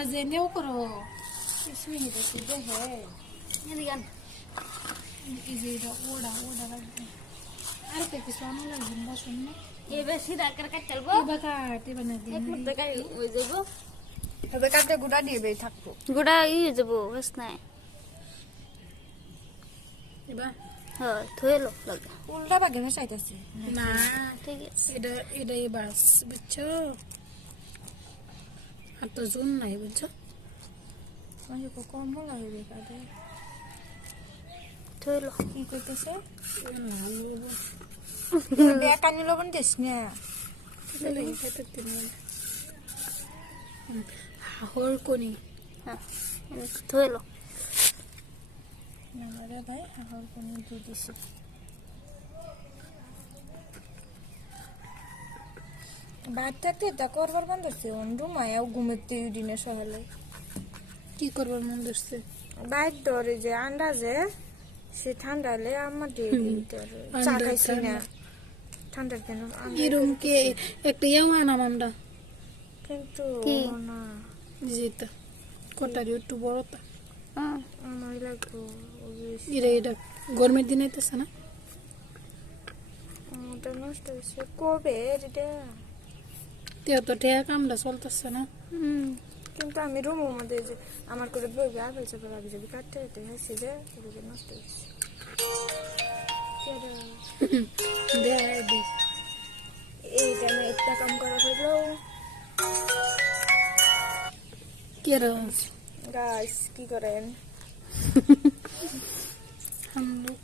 Gazennya ukro. Ismi itu sudah he. Ini kan. Izi dah udah lagi. Ada tekiswanu lagi bosunnya. ये बेसी राकर का चलबो Iba kat, iba nanti. एक minute का हो जाबो তবে কাটে গুড়া দিয়ে বেই থাকবো गुडा इ जाबो बस নাই Iba. ह थोयलो लग উল্টা বাগে চাইতেছি Nah, ठीक है ida ibas, bucco. Atau zun naik bucco. মানে কম লাগে কাটে थोयलो কি কইতেছে Nah, বিয়া কানি লবণ দিস না kita lagi kata tinggal. Hahor kuni. हां थोयलो নামারে ভাই হাহর কোনি দিয়ে দিছি বাচ্চাতে তা করবার বন্ধ হচ্ছে অন্ডু মায়াও ঘুমেতে দিনে সকালে Ki korban mundurse. বাইর ধরে যে আন্দাজে সে ঠান্ডালে আমার দিয়ে দিতে চা আন্ডা খাইছি না ঠান্ডা। ঠান্ডার জন্য Irum ke ekta yang mana mamda. কিন্তু কি? না Zita. Kota di utu borota. हां আমার লাগবো Ida gormet din itu sana. ওটা নষ্ট হয়েছে কবে এটা Tiyo to teya kamda solta sana. কিন্তু আমি রুমের মধ্যে যে আমার করে বইবে আপেল চাপেল আগে যাবি কাটতে যেতে হয়েছে যে ওগুলো নষ্ট হয়েছে De di. এইটা আমি একটা কাম করা ফেললো Kira গাছ কি করেন हम लोग